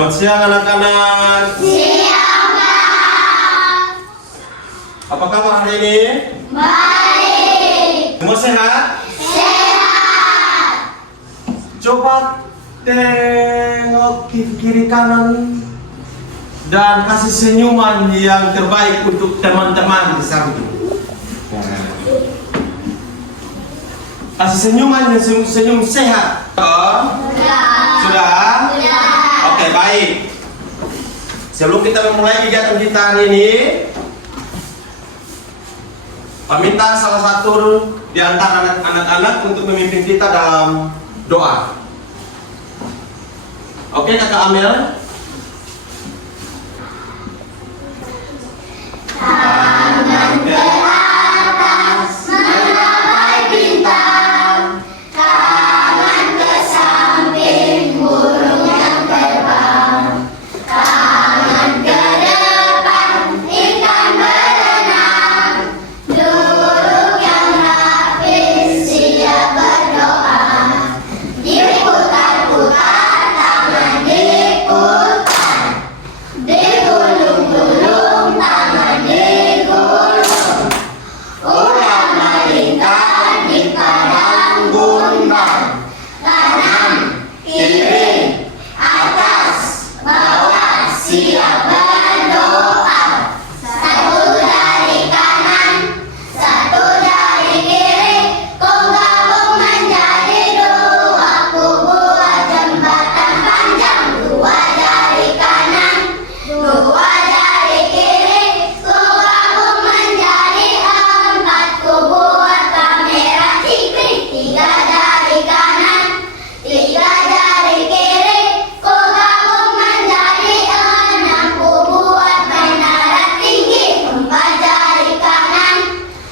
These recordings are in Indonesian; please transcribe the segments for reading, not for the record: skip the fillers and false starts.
Selamat siang anak-anak. Siang, Pak. Apa kabar hari ini? Baik. Semua sehat? Sehat. Coba tengok kiri kanan dan kasih senyuman yang terbaik untuk teman-teman di samping. Kasih senyuman yang senyum sehat. Oh? Sudah? Oke, baik. Sebelum kita memulai kegiatan kita hari ini, meminta salah satu di antara anak-anak untuk memimpin kita dalam doa. Oke, Kakak Amel. Tangan ke atas menggapai bintang, tangan ke samping burung yang terbang, tangan ke depan ikan berenang, duduk yang rapi siap berdoa, diputar-putar tangan diputar, digulung-gulung tangan digulung, ulang melingkar di padang gundang, kanan, kiri, atas, bawah, siap berdoa. Satu dari kanan, satu dari kiri, kau gabung menjadi dua, ku buat jembatan panjang. Dua dari kanan, dua dari kiri, ku gabung menjadi empat, ku buat kamera cikrik. Tiga dari kanan, tiga dari kiri, ku gabung menjadi enam, ku buat menara tinggi. Empat dari kanan,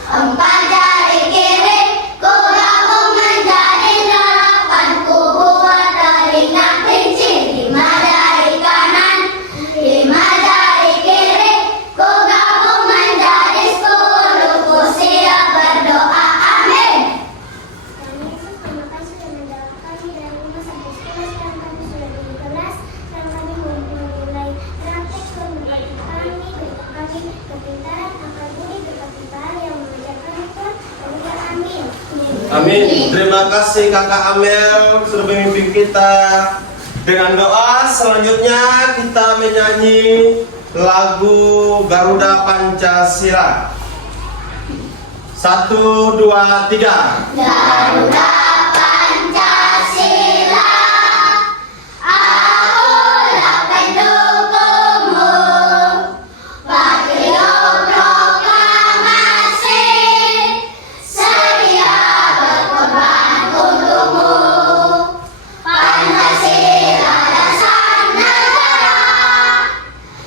empat dari kiri, ku gabung menjadi delapan, ku buat telinga kelinci. Lima dari kanan, lima dari kiri, ku gabung menjadi 10, ku siap berdoa. Amin. Kami terima kasih sudah menjawab kami dari 5 sampai 10. Sekarang kami sudah di kelas. Sekarang kami memulai praktek berbagi kami, berikan kami kepintaran, akal budi, kepintaran yang mengajarkan Tuhan. Berikan amin. Amin. Terima kasih Kakak Amel sudah memimpin kita. Dengan doa selanjutnya kita menyanyi lagu Garuda Pancasila. 1, 2, 3. Garuda Pancasila, akulah pendukungmu. Patriot proklamasi, sedia berkorban untukmu. Pancasila dasar negara,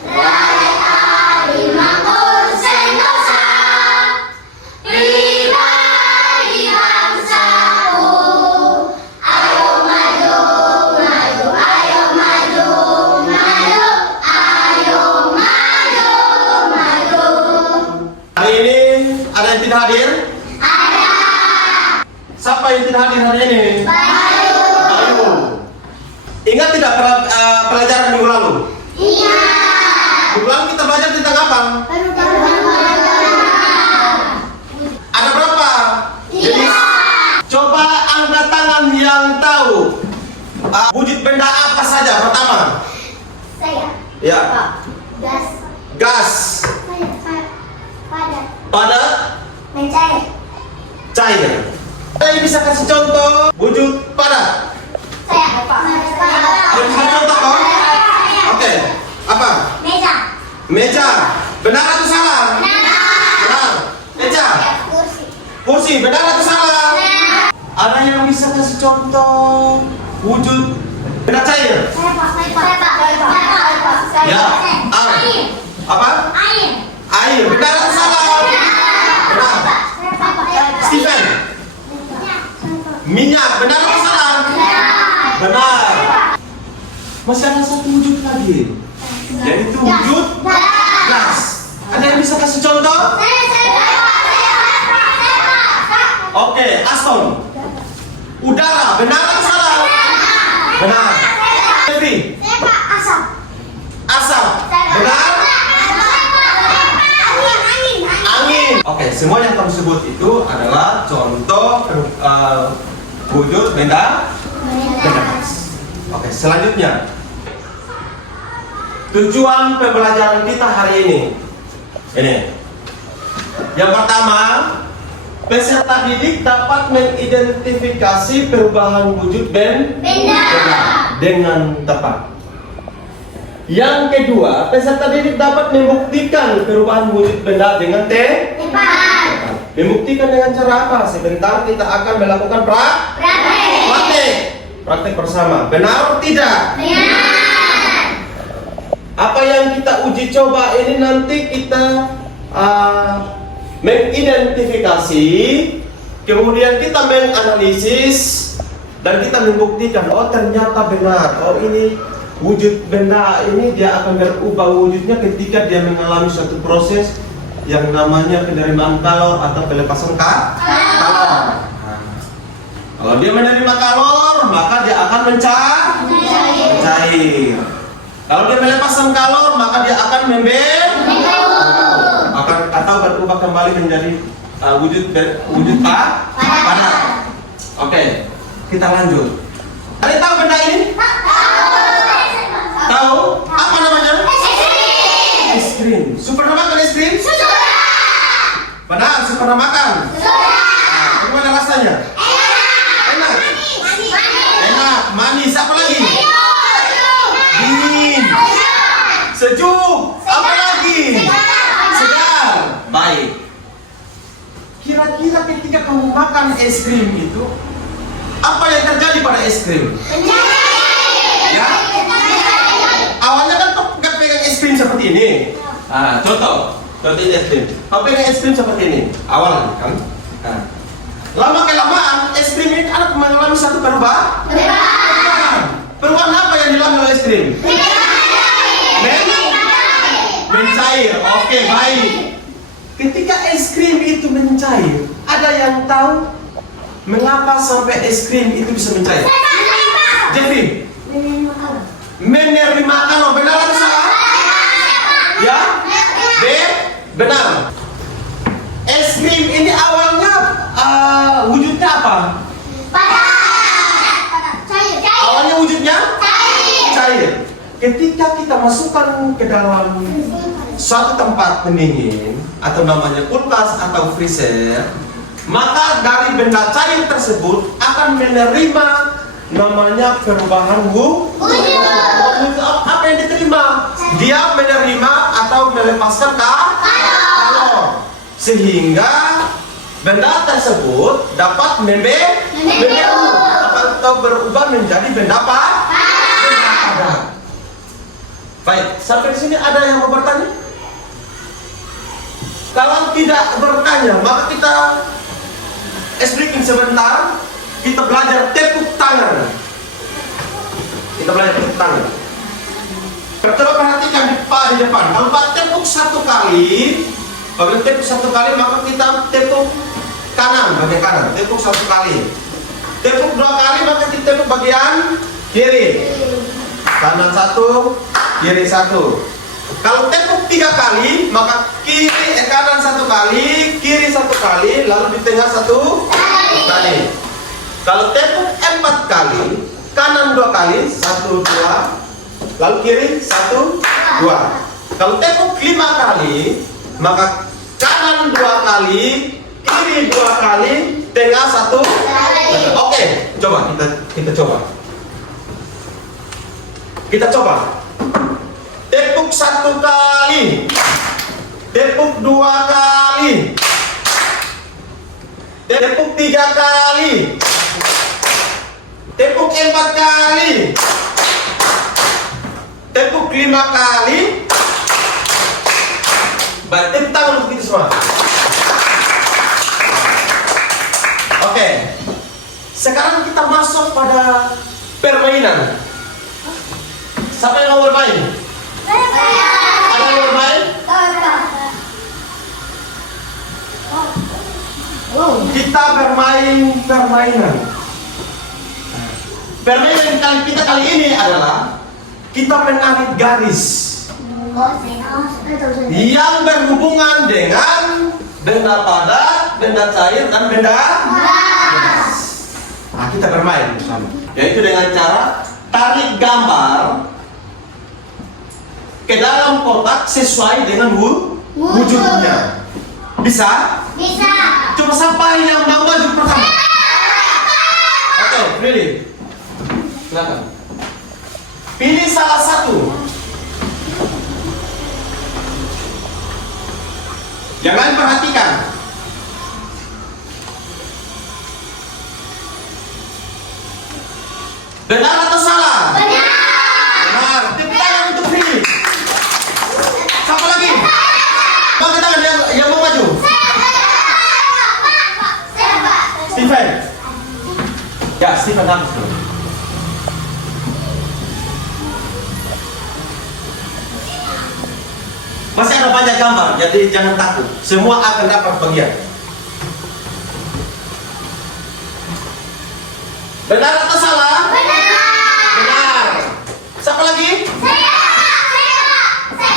rakyat adil makmur sentosa. Pribadi bangsaku, ayo maju, maju, ayo maju, maju, ayo maju, maju. Hari ini ada yang tidak hadir? Ada Siapa yang tidak hadir hari ini? bayu, Ayo. Ingat tidak pelajaran minggu lalu? iya, Minggu lalu kita belajar tentang apa? Ada berapa? iya, Coba angkat tangan yang tahu wujud benda apa saja pertama? saya, Ya, gas, gas, padat, padat, mencair, cair. Ada yang bisa kasih contoh wujud padat? saya, Ada yang bisa contoh kok? Oke, apa? meja, Meja. Benar atau salah? Benar. Meja. kursi, Kursi. Benar atau salah? Ada yang bisa kasih contoh wujud benda cair? Ya. Air, Apa? air, Air. Benar atau salah? Benar. Steven. Minyak. Benar atau salah? Benar. Masih ada satu wujud lagi, yaitu wujud gas. Ada yang bisa kasih contoh? Oke, Aston. Udara, benar atau salah? Benar. Devi. Asap. semua yang kamu sebut itu adalah contoh wujud benda gas. Oke, selanjutnya tujuan pembelajaran kita hari ini. Ini. Yang pertama, peserta didik dapat mengidentifikasi perubahan wujud benda dengan tepat. Yang kedua, peserta didik dapat membuktikan perubahan wujud benda dengan tepat. Membuktikan dengan cara apa? Sebentar kita akan melakukan praktek bersama. Benar atau tidak? Benar. Apa yang kita uji coba ini nanti kita mengidentifikasi, kemudian kita menganalisis dan kita membuktikan. Oh, ternyata benar. Oh, ini wujud benda ini dia akan berubah wujudnya ketika dia mengalami suatu proses yang namanya penerimaan kalor atau pelepasan kalor. Kalau dia menerima kalor, maka dia akan mencair. Kalau dia melepaskan kalor, maka dia akan atau berubah kembali menjadi wujud padat. Oke, kita lanjut. Ada tahu benda ini? Tahu? Apa namanya? Es krim. Super makan es krim? Benar, super makan. Gimana rasanya? Enak. Enak, manis. Apa lagi? Dingin. Sejuk. Apa lagi? Segar. Baik. Kira-kira ketika kamu makan es krim itu, apa yang terjadi pada es krim? Ya? Awalnya kan kau pegang es krim seperti ini. Contoh ini es krim. Kau pegang es krim seperti ini. Awalnya kan. Lama kelamaan es krim ini akan mengalami satu perubahan. Perubahan apa yang dialami oleh es krim? Mencair. Oke, baik. Ketika es krim itu mencair, ada yang tahu mengapa sampai es krim itu bisa mencair? Jeffrey, menerima kalor. Benar atau salah? Ya? Benar. Es krim ini awalnya wujudnya apa? Awalnya wujudnya cair. Ketika kita masukkan ke dalam suatu tempat pendingin atau namanya kulkas atau freezer, maka dari benda cair tersebut akan menerima namanya perubahan wujud. Apa yang diterima? Dia menerima atau melepaskan kalor, sehingga benda tersebut dapat atau berubah menjadi benda padat. Baik, sampai sini ada yang mau bertanya? Kalau tidak bertanya, maka kita breaking sebentar. Kita belajar tepuk tangan. Coba perhatikan di depan. Kalau Pak tepuk satu kali, maka kita tepuk kanan, bagian kanan. Tepuk satu kali. Tepuk dua kali, maka kita tepuk bagian kiri. Kanan satu, kiri satu. Kalau tepuk tiga kali, maka kanan satu kali, kiri satu kali, lalu di tengah satu kali. Kalau tepuk 4 kali, kanan 2 kali, 1, 2, lalu kiri 1, 2. Kalau tepuk 5 kali, maka kanan 2 kali, kiri 2 kali, tengah 1 kali. Oke, coba kita coba. Kita coba. Tepuk 1 kali, tepuk 2 kali, tepuk 3 kali, tepuk 4 kali, tepuk 5 kali. Baik, tepuk tangan untuk kita semua. Oke, sekarang kita masuk pada permainan. Siapa yang mau bermain? Ada yang bermain? Kita bermain permainan. Permainan kita kali ini adalah kita menarik garis yang berhubungan dengan benda padat, benda cair, dan benda gas. Nah, kita bermain bersama. Yaitu dengan cara tarik gambar ke dalam kotak sesuai dengan wujudnya. Bisa? Bisa. Coba siapa yang mau maju pertama? Oke, pilih. Silakan. Pilih salah satu. Yang lain perhatikan. Benar atau salah? Benar. Benar. Tepuk tangan untuk pilih. Siapa lagi? Bagi tangan yang mau maju. Steven. Ya, Steven harus dulu. Masih ada banyak gambar, jadi jangan takut. Semua akan dapat bagian. Benar atau salah? Benar. Siapa lagi?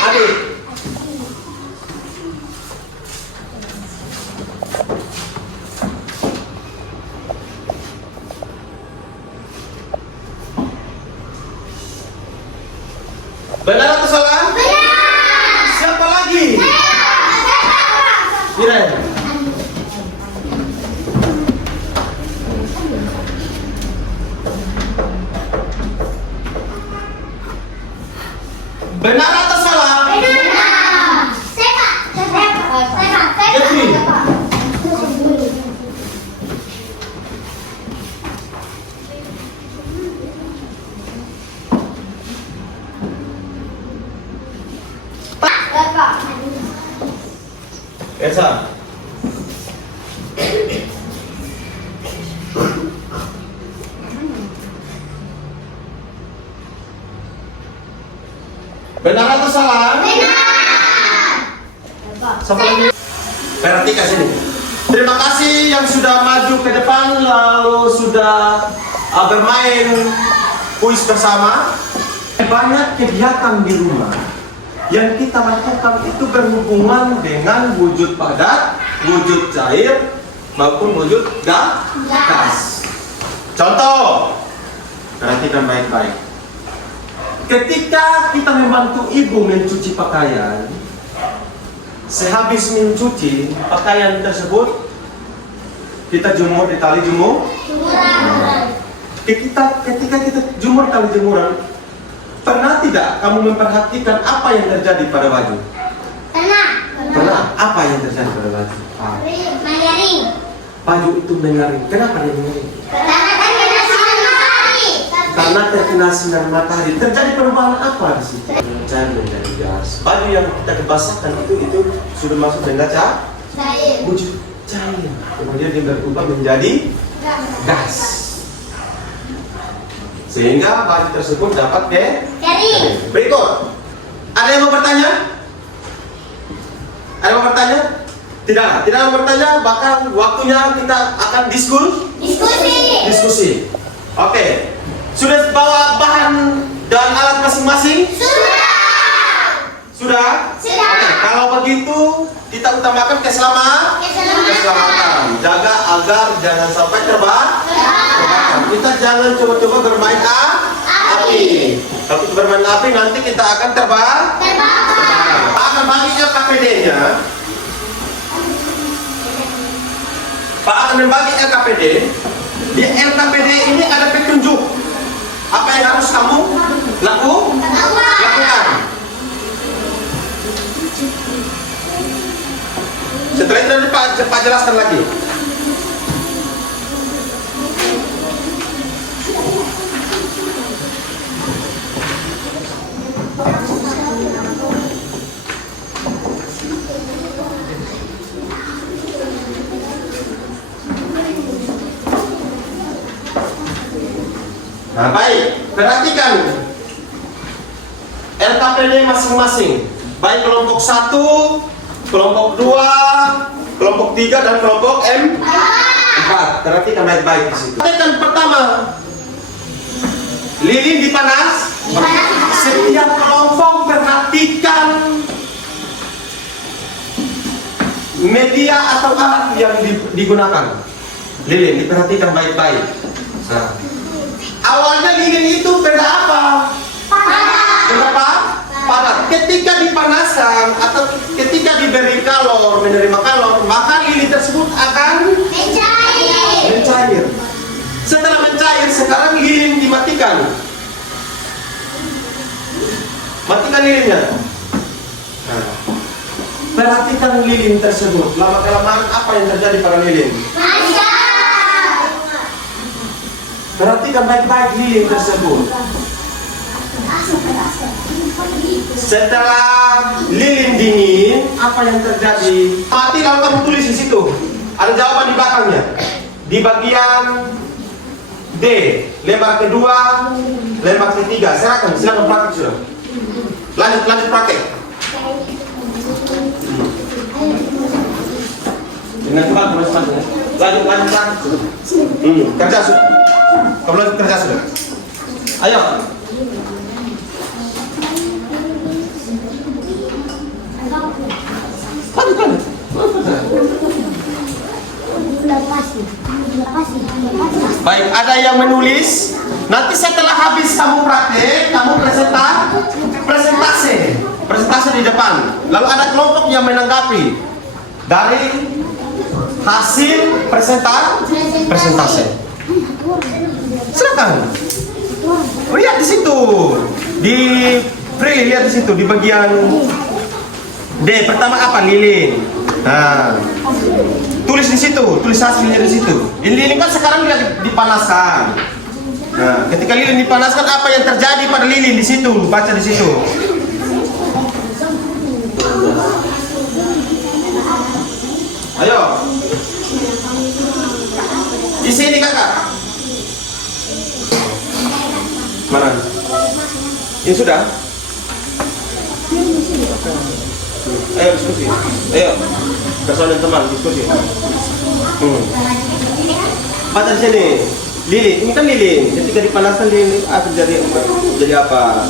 Adik. Benar atau salah? Siapa lagi? Miren. Benar atau salah? Esa. Benar atau salah? Siapa lagi? Perhatikan sini. Terima kasih yang sudah maju ke depan lalu sudah bermain kuis bersama. Banyak kegiatan di rumah yang kita lakukan itu berhubungan dengan wujud padat, wujud cair, maupun wujud gas. Contoh, perhatikan baik-baik. Ketika kita membantu ibu mencuci pakaian, sehabis mencuci pakaian tersebut, kita jemur di tali jemuran. Ketika kita jemur tali jemuran, pernah tidak kamu memperhatikan apa yang terjadi pada baju? Pernah. Apa yang terjadi pada baju? Mengering. Baju itu mengering. Kenapa dia mengering? Karena terkena sinar matahari. Terjadi perubahan apa di situ? Cair menjadi gas. Baju yang kita basahkan itu sudah masuk dengan wujud cair. Kemudian dia berubah menjadi gas. Sehingga baju tersebut dapat kering. Berikut. Ada yang mau bertanya? Ada yang mau bertanya? Tidak mau bertanya. Bahkan waktunya kita akan diskusi. Oke. Sudah bawa bahan dan alat masing-masing? Sudah? Oke, kalau begitu kita utamakan keselamatan. Jaga agar jangan sampai terbakar. Kita jangan coba-coba bermain api. Kalau kita bermain api nanti kita akan terbakar. Pak akan bagi LKPD-nya. Pak akan membagi LKPD. Di LKPD ini ada petunjuk. Apa yang harus kamu lakukan? Setelah itu nanti Pak jelaskan lagi. Nah, baik, perhatikan LKPD masing-masing, baik kelompok 1, kelompok 2, kelompok 3, dan kelompok M4. Perhatikan baik-baik di situ. Perhatikan pertama, lilin dipanas. Setiap kelompok perhatikan media atau alat yang digunakan. Lilin, diperhatikan baik-baik. Nah, awalnya lilin itu benda apa? Benda apa? Padat. Ketika dipanaskan atau ketika diberi kalor, menerima kalor, maka lilin tersebut akan mencair. Setelah mencair, sekarang lilin dimatikan. Matikan lilinnya. Nah, perhatikan lilin tersebut. Lama-kelamaan apa yang terjadi pada lilin? Perhatikan baik-baik lilin tersebut. Setelah lilin dingin, apa yang terjadi? Mati, lalu kamu tulis di situ. Ada jawaban di belakangnya. Di bagian D, lembar kedua, lembar ketiga. Silakan praktek sudah. Lanjut praktek. Dengan cepat, lanjut praktek. Kerja sudah. Kamu lanjut kerja sudah. Ayo. Baik, ada yang menulis. Nanti setelah habis kamu praktek, kamu presentasi di depan. Lalu ada kelompok yang menanggapi dari hasil presentasi. Silakan. Lihat di situ. Di lihat di situ di bagian D. Pertama apa? Lilin. Nah, tulis di situ, tulis hasilnya di situ. Lilin kan sekarang dipanaskan. Nah, ketika lilin dipanaskan, apa yang terjadi pada lilin di situ? Baca di situ. Ayo. Di sini kakak. Mana? Ini sudah. Ayo diskusi. Ayo. Bersama teman diskusi. Baca di sini. Lilin, ini kan lilin. Ketika dipanaskan lilin akan jadi apa?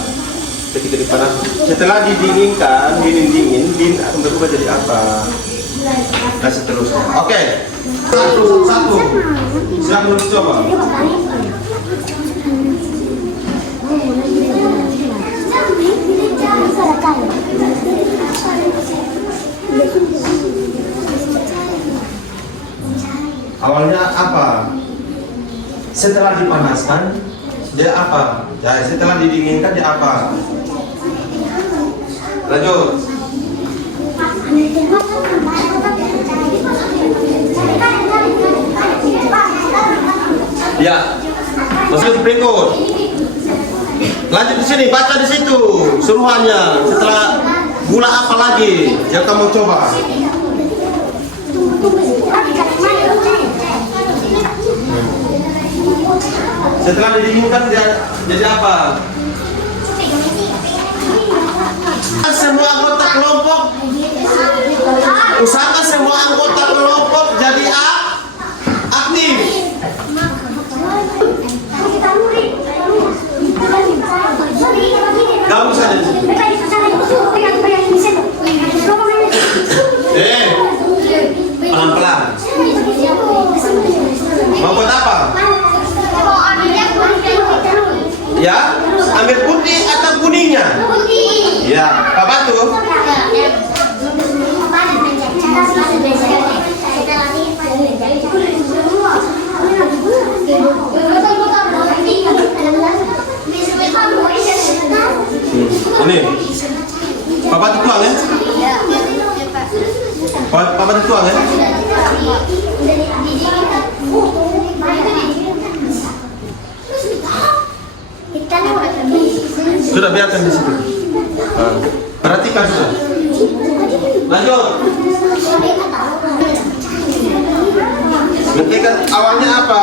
Ketika dipanaskan, setelah didinginkan, lilin akan berubah jadi apa? Dan seterusnya. Oke. Satu. Silakan coba. Awalnya apa? Setelah dipanaskan, dia apa? Ya, setelah didinginkan dia apa? Lanjut. Ya, masuk berikut. Lanjut di sini, baca di situ suruhannya. Setelah gula apa lagi yang kamu coba? Setelah didinginkan jadi apa? Semua anggota kelompok, usahakan semua anggota kelompok jadi aktif. Kamu saja. Pelan-pelan. Mau buat apa? Ya, ambil putih atau kuningnya? Ya, Pak Batu. Ini Pak Batu tuang ya? Pak Batu tuang ya? Sudah, biarkan di situ. Perhatikan sudah. Lanjut. Nanti kan awalnya apa?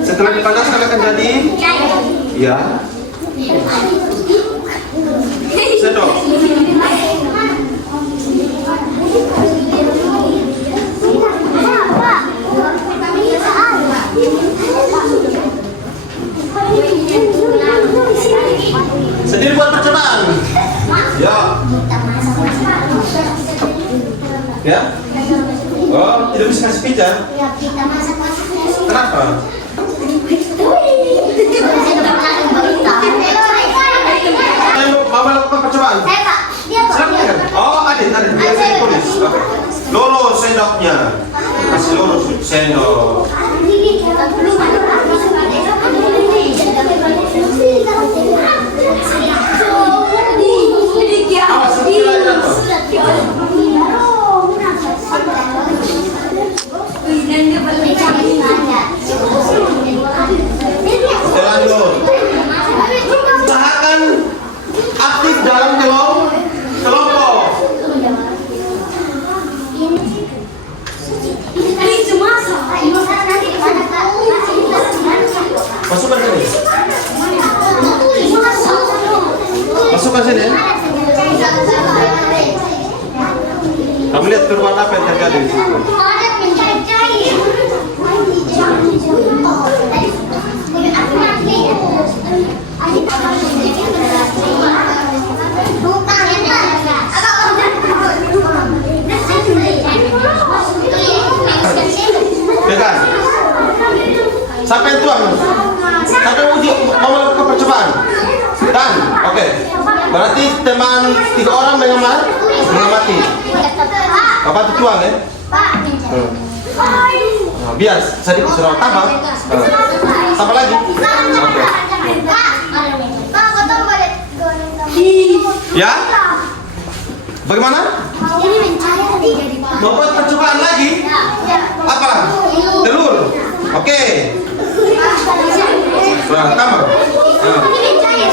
Setelah dipanaskan akan jadi? Ya. Sedok. Sendiri buat percobaan. Ya. Ya? Oh, tidak bisa kasih pizza? Ya, kita masak-masak. Kenapa? Mama lakukan percobaan. Saya Pak, dia Pak. Silakan. Oh, Adit. Biasa ditulis. Oke. Lolo sendoknya. Kasih Lolo sendok. Awas, sebelah jatuh. Oke, lanjut. Usahakan aktif dalam kelompok. Masukkan sini. Masukkan sini. Kamu lihat perubahan apa yang terjadi di situ. Pegang. Sampai tuang. Sampai uji mau melakukan percobaan. Dan, oke. Berarti teman 3 orang mengamati. Bapak tuang ya. Nah, biar sedikit suruh tambah. Tambah lagi. Oke. Ya? Bagaimana? Mau buat percobaan lagi? Apa? Telur. Oke. Nah, tambah.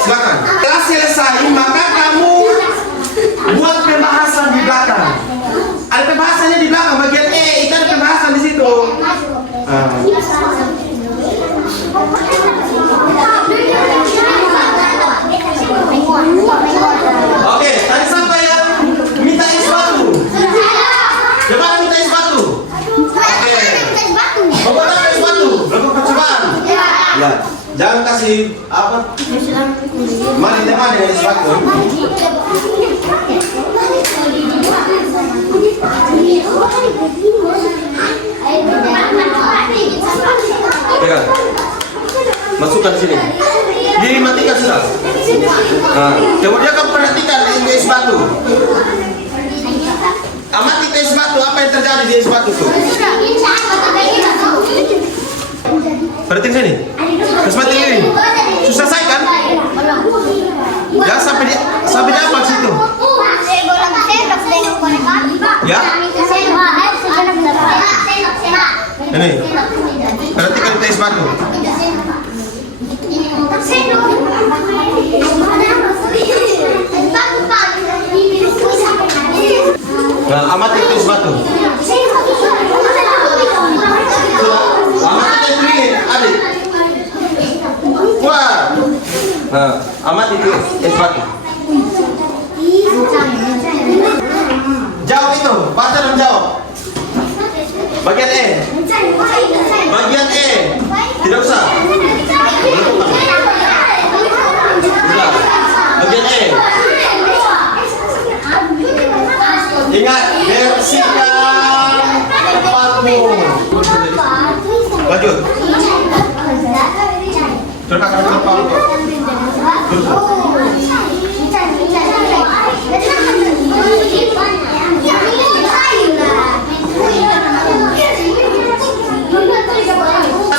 Silakan. Setelah selesai, maka kamu buat pembahasan di belakang. Ada pembahasannya di belakang bagian E, itu ada pembahasan di situ. Oke, tadi siapa yang minta es batu? Siapa yang minta es batu? Oke. Mau buat apa es batu? Lakukan percobaan. Ya, jangan kasih apa? Mari teman dengan es batu. Pegang. Masukkan sini. Dimatikan sudah. Nah, kemudian kamu perhatikan di es batu. Amati es batu, apa yang terjadi di es batu tuh? Perhatiin sini. Terus mati ini. Susah saya kan? Ya sampai di apa situ? Ya? Ini. Perhatikan es batu. Nah, amati es batu. Amati itu ini, adik. Wah. Nah, amati itu es batu. Jawab itu, baca dan jawab. Bagian E. Bagian E. Tidak usah. Bagian E. Ingat, bersihkan tempatmu. Lanjut. Terkakak kepala.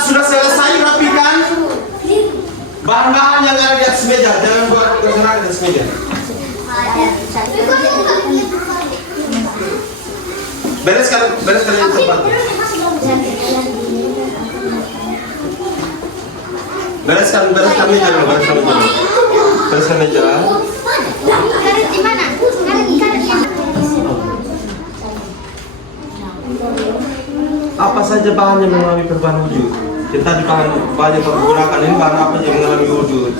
Sudah selesai rapikan bahan-bahan yang ada di atas meja. Jangan buat kesenangan di atas meja. Bereskan yang tempat. Bereskan meja dulu, bereskan meja. Karet di mana? Apa saja bahan yang mengalami perubahan wujud? Kita di bahan yang menggunakan ini bahan apa yang mengalami wujud?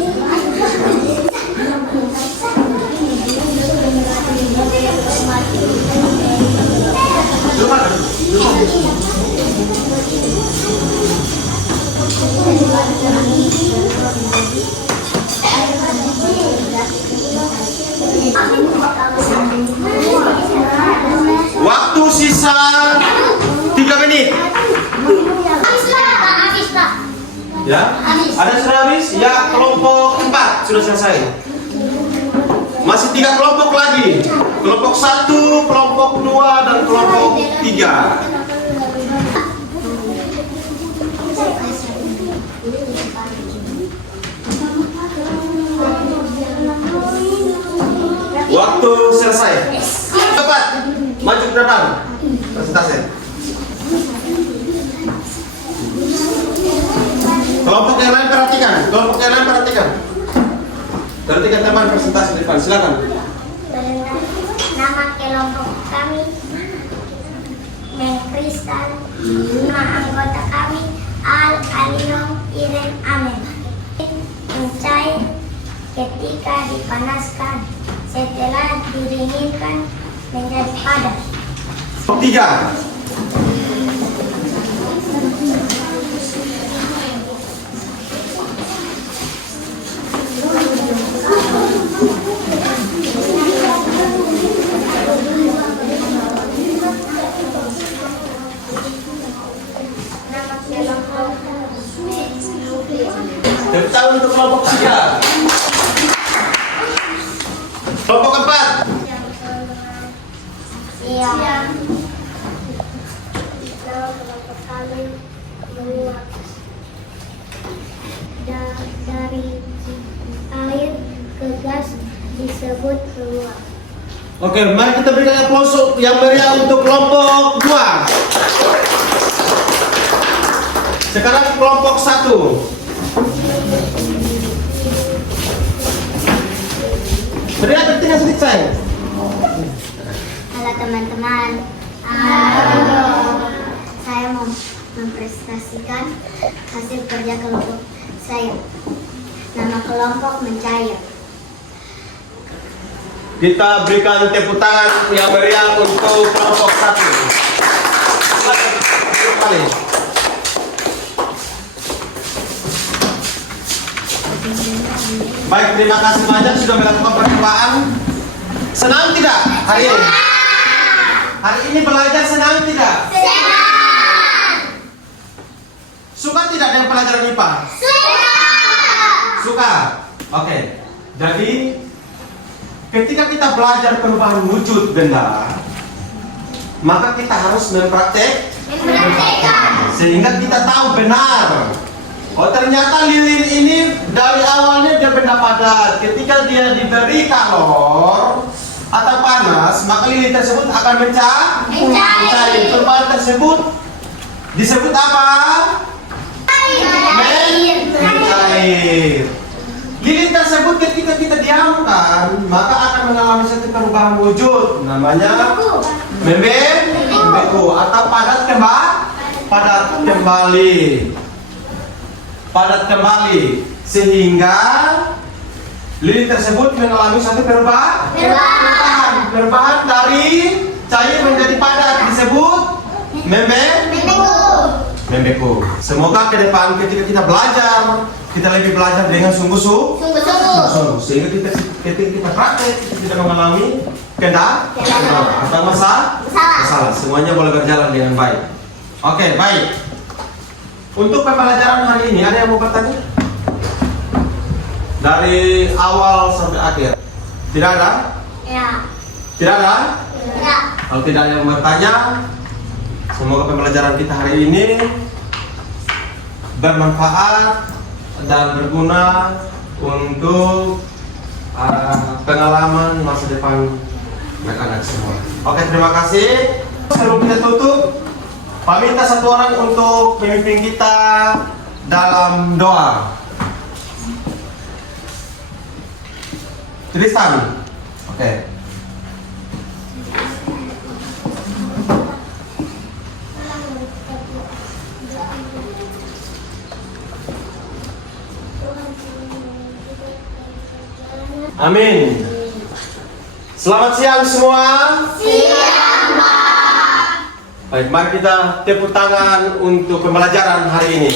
Waktu sisa 3 menit. Habis lah, habis lah. Ya? Habis. Ada sudah habis? Ya, kelompok 4 sudah selesai. Masih 3 kelompok lagi. Kelompok 1, kelompok 2, dan kelompok 3. Waktu selesai. Cepat, maju ke depan. Presentasi. Kelompok yang lain perhatikan. Kelompok yang lain perhatikan. Perhatikan teman presentasi di depan. Silakan. Nama kelompok kami Neng Kristal. Nama anggota kami Al Alinom Iren Amen. Mencair ketika dipanaskan, setelah didinginkan menjadi padat. Kelompok 3. Nama kelompok Tepuk tangan untuk kelompok 3. Kelompok 4. siang. Nama kelompok kami menguap dari air ke gas disebut menguap. Oke, mari kita berikan aplaus yang meriah untuk kelompok 2. Sekarang kelompok 1. Berikan ketika sedikit saya. Halo teman-teman. Halo. Saya mau mempresentasikan hasil kerja kelompok saya. Nama kelompok mencair. Kita berikan tepuk tangan yang meriah untuk kelompok 1. Silakan kembali. Baik, terima kasih banyak sudah melakukan percobaan. Senang tidak hari ini? Hari ini belajar senang tidak? Senang. Suka tidak dengan pelajaran IPA? Suka. Oke. Jadi ketika kita belajar perubahan wujud benda, maka kita harus Mempraktekkan. sehingga kita tahu benar. Oh, ternyata lilin ini dari awalnya dia benda padat. Ketika dia diberi kalor atau panas, maka lilin tersebut akan mencair. Perubahan tersebut disebut apa? Mencair. Lilin tersebut ketika kita diamkan, maka akan mengalami satu perubahan wujud, namanya membeku atau padat kembali, sehingga lilin tersebut mengalami satu perubahan dari cair menjadi padat, disebut membeku. Semoga ke depan ketika kita belajar, kita lebih belajar dengan sungguh-sungguh, sehingga ketika kita praktek kita tidak mengalami kendala atau masalah. Semuanya boleh berjalan dengan baik. Oke, baik. Untuk pembelajaran hari ini ada yang mau bertanya? Dari awal sampai akhir. Tidak ada? Ya. Tidak ada? Ya. Kalau tidak ada yang bertanya, semoga pembelajaran kita hari ini bermanfaat dan berguna untuk pengalaman masa depan mereka semua. Oke, terima kasih. Sebelum kita tutup, minta satu orang untuk memimpin kita dalam doa. Tristan. Oke. Amin. Selamat siang semua. Siang, Pak. Baik, mari kita tepuk tangan untuk pembelajaran hari ini.